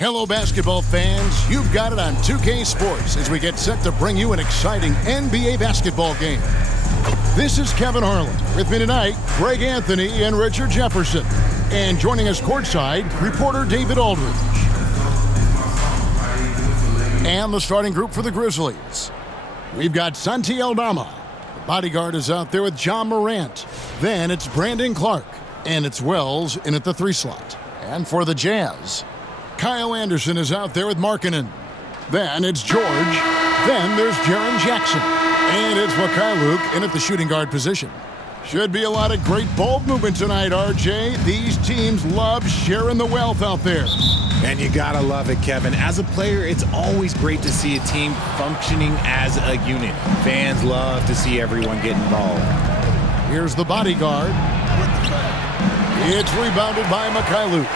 Hello, basketball fans. You've got it on 2K Sports as we get set to bring you an exciting NBA basketball game. This is Kevin Harlan. With me tonight, Greg Anthony and Richard Jefferson. And joining us courtside, reporter David Aldridge. And the starting group for the Grizzlies. We've got Santi Aldama. The bodyguard is out there with John Morant. Then it's Brandon Clark. And it's Wells in at the 3 slot. And for the Jazz, Kyle Anderson is out there with Markkanen. Then it's George. Then there's Jaren Jackson. And it's Mikhailuk in at the shooting guard position. Should be a lot of great ball movement tonight, RJ. These teams love sharing the wealth out there. And you gotta love it, Kevin. As a player, it's always great to see a team functioning as a unit. Fans love to see everyone get involved. Here's the bodyguard. It's rebounded by Mikhailuk.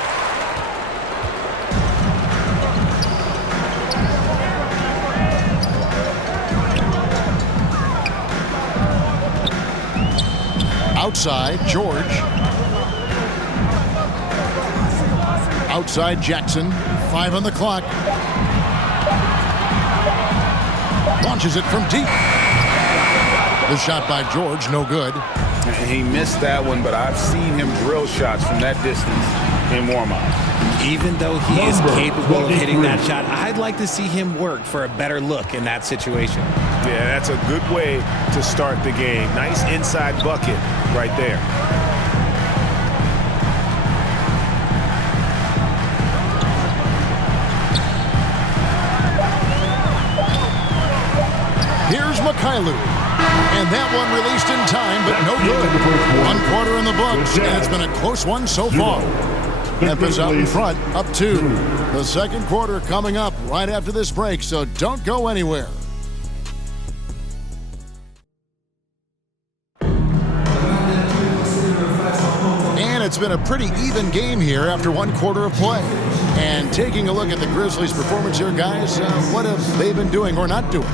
Outside, George. Outside, Jackson. 5 on the clock. Launches it from deep. The shot by George, no good. He missed that one, but I've seen him drill shots from that distance in warm-up. Even though he is capable of hitting that shot, I'd like to see him work for a better look in that situation. Yeah, that's a good way to start the game. Nice inside bucket right there. Here's Mikhailuk. And that one released in time, but no good. 1 quarter in the books, and it's been a close one so far. Memphis out in front, up 2. The second quarter coming up right after this break, so don't go anywhere. And it's been a pretty even game here after 1 quarter of play. And taking a look at the Grizzlies' performance here, guys, what have they been doing or not doing?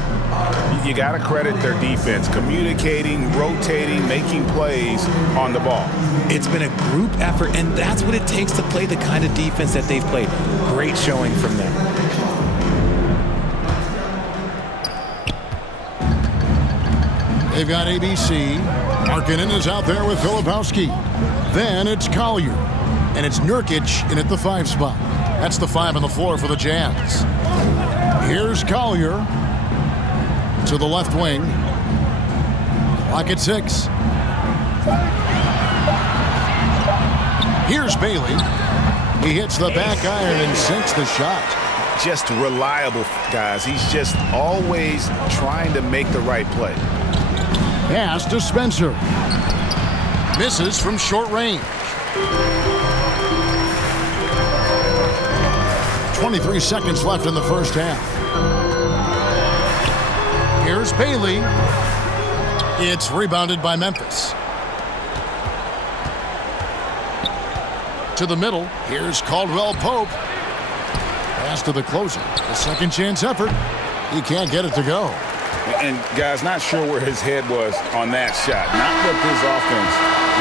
You got to credit their defense, communicating, rotating, making plays on the ball. It's been a group effort, and that's what it takes to play the kind of defense that they've played. Great showing from them. They've got ABC. Markkanen is out there with Filipowski. Then it's Collier. And it's Nurkic in at the 5 spot. That's the 5 on the floor for the Jazz. Here's Collier. To the left wing. Clock at 6. Here's Bailey. He hits the back iron and sinks the shot. Just reliable, guys. He's just always trying to make the right play. Pass to Spencer. Misses from short range. 23 seconds left in the first half. Here's Bailey. It's rebounded by Memphis. To the middle. Here's Caldwell Pope. Pass to the closer. A second chance effort. He can't get it to go. And, guys, not sure where his head was on that shot. Not what this offense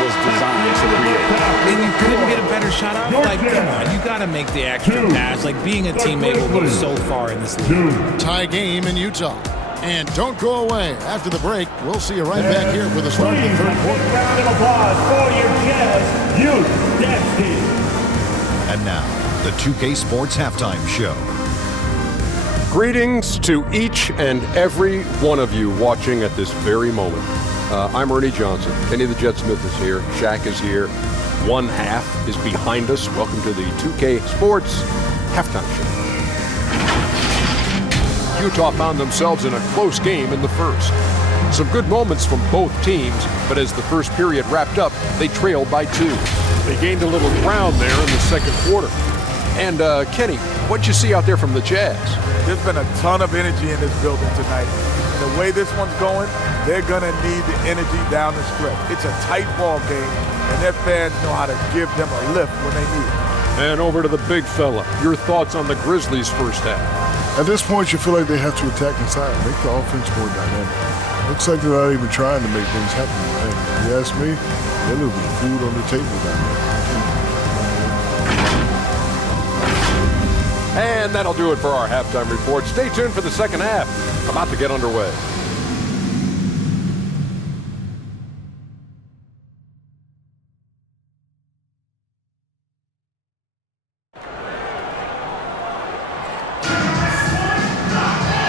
was designed to create. And you couldn't get a better shot off? Like, come on, you got to make the extra pass. Like, being a teammate will go so far in this league. Tie game in Utah. And don't go away. After the break, we'll see you right back here for the start of the third quarter. Round of applause for your Jazz Youth Dance Team. And now, the 2K Sports Halftime Show. Greetings to each and every one of you watching at this very moment. I'm Ernie Johnson. Kenny the Jet Smith is here. Shaq is here. 1 half is behind us. Welcome to the 2K Sports Halftime Show. Utah found themselves in a close game in the first. Some good moments from both teams, but as the first period wrapped up, they trailed by 2. They gained a little ground there in the second quarter. And Kenny, what'd you see out there from the Jazz? There's been a ton of energy in this building tonight. And the way this one's going, they're going to need the energy down the stretch. It's a tight ball game, and their fans know how to give them a lift when they need it. And over to the big fella. Your thoughts on the Grizzlies' first half? At this point, you feel like they have to attack inside, make the offense more dynamic. Looks like they're not even trying to make things happen. If you ask me, they're leaving food on the table down there. And that'll do it for our halftime report. Stay tuned for the second half. About to get underway.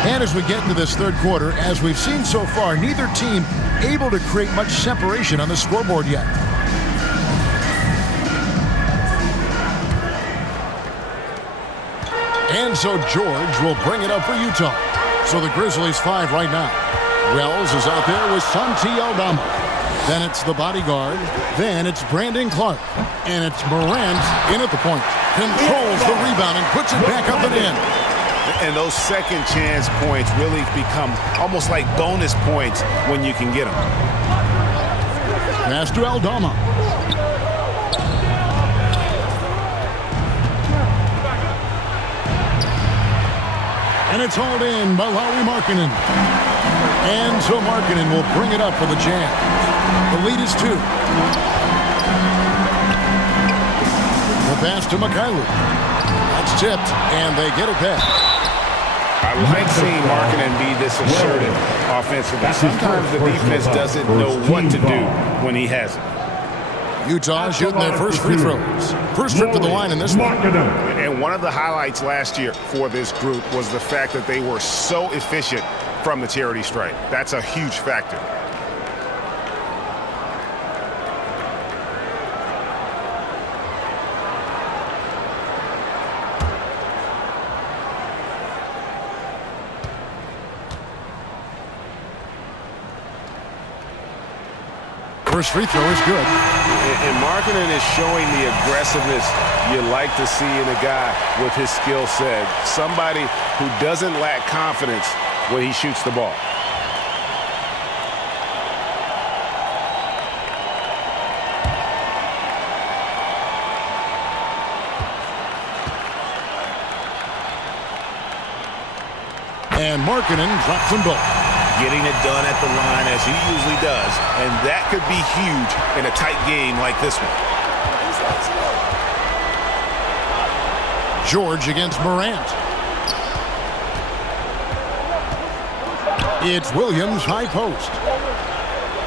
And as we get into this third quarter, as we've seen so far, neither team able to create much separation on the scoreboard yet. And so George will bring it up for Utah. So the Grizzlies 5 right now. Wells is out there with Santi Aldama. Then it's the bodyguard. Then it's Brandon Clark. And it's Morant in at the point. Controls the rebound and puts it back up and in. And those second chance points really become almost like bonus points when you can get them. Pass to Aldama. And it's hauled in by Lauri Markkanen. And so Markkanen will bring it up for the Jazz. The lead is 2. The pass to Mikhailuk. That's tipped, and they get it back. I like seeing Markkanen be this assertive offensively. Sometimes the defense doesn't know what to do when he has it. Utah shooting their first free throws. First trip to the line in this one. And one of the highlights last year for this group was the fact that they were so efficient from the charity stripe. That's a huge factor. First free throw is good. And Markkanen is showing the aggressiveness you like to see in a guy with his skill set. Somebody who doesn't lack confidence when he shoots the ball. And Markkanen drops them both. Getting it done at the line as he usually does, and that could be huge in a tight game like this one. George against Morant. It's Williams high post.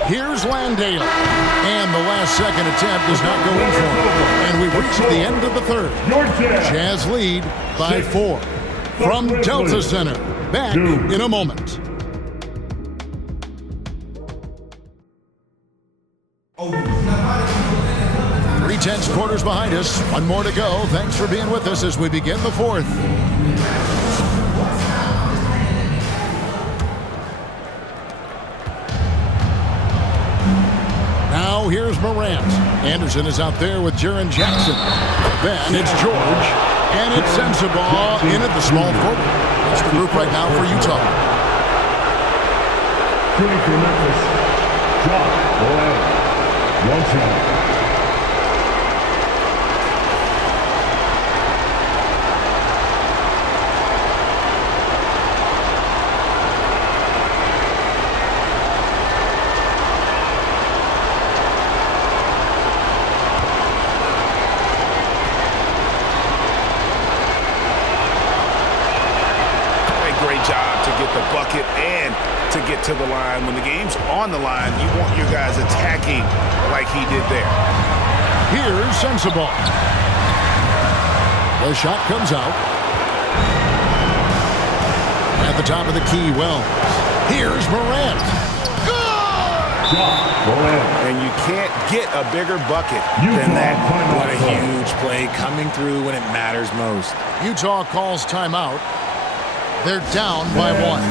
Here's Landale. And the last second attempt does not go in for him. And we've reached the end of the third. Jazz lead by 4. From Delta Center. Back in a moment. 3/10 quarters behind us. One more to go. Thanks for being with us as we begin the fourth. Now here's Morant. Anderson is out there with Jaren Jackson. Then it's George. And it's Sensabaugh in at the small forward. That's the group right now for Utah. Shooting for Memphis. Drop. One shot. To the line. When the game's on the line, you want your guys attacking like he did there. Here's Sensabaugh. The shot comes out. At the top of the key, Wells. Here's Morant. Good! And you can't get a bigger bucket than that. What a huge play coming through when it matters most. Utah calls timeout. They're down by 1.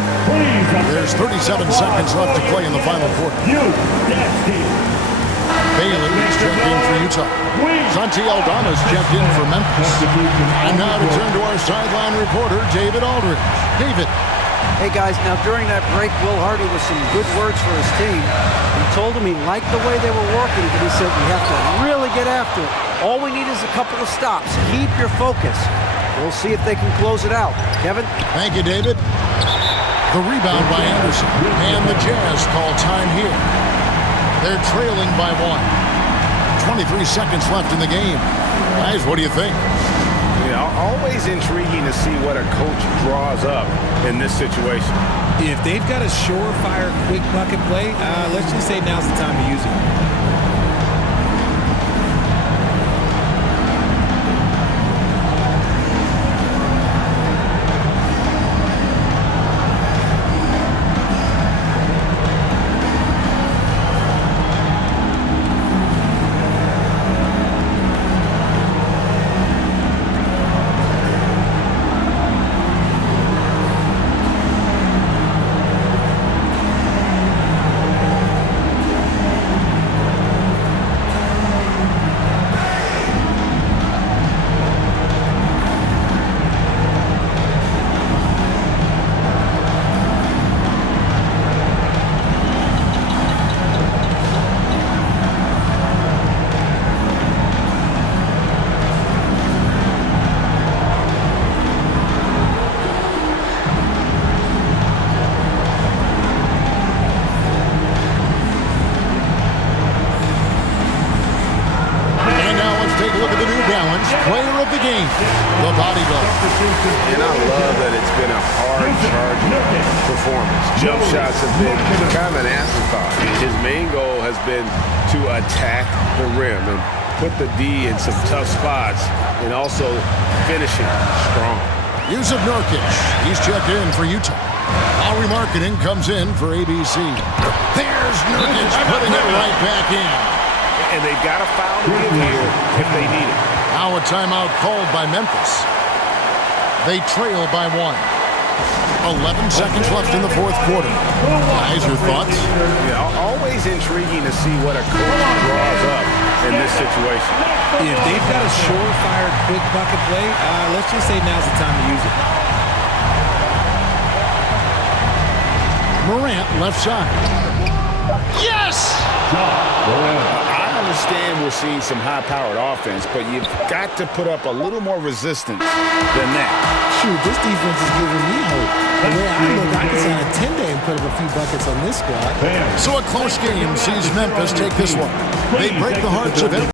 There's 37 seconds left to play in the final quarter. Bailey is checked in for Utah. Santi Aldama's checked in for Memphis. And now to turn to our sideline reporter, David Aldridge. David. Hey, guys, now during that break, Will Hardy with some good words for his team. He told them he liked the way they were working, but he said we have to really get after it. All we need is a couple of stops. Keep your focus. We'll see if they can close it out. Kevin? Thank you, David. The rebound by Anderson. And the Jazz call time here. They're trailing by 1. 23 seconds left in the game. Guys, what do you think? Yeah, always intriguing to see what a coach draws up in this situation. If they've got a surefire quick bucket play, let's just say now's the time to use it. Player of the game, the bodyguard. And I love that it's been a hard-charging performance. Jump shots have been kind of an afterthought. His main goal has been to attack the rim and put the D in some tough spots and also finishing strong. Yusuf Nurkic, he's checked in for Utah. Lowry Marketing comes in for ABC. There's Nurkic putting it right back in. And they've got a foul to give here if they need it. Now a timeout called by Memphis. They trail by 1. 11 seconds left in the fourth quarter. Guys, your thoughts? Yeah, always intriguing to see what a coach draws up in this situation. If they've got a surefire quick bucket play, let's just say now's the time to use it. Morant left side. Yes! I understand we're seeing some high-powered offense, but you've got to put up a little more resistance than that. Shoot, this defense is giving me hope. The way I look, I can sign a 10-day and put up a few buckets on this squad. So a close game sees Memphis take this one. They break the hearts of everyone.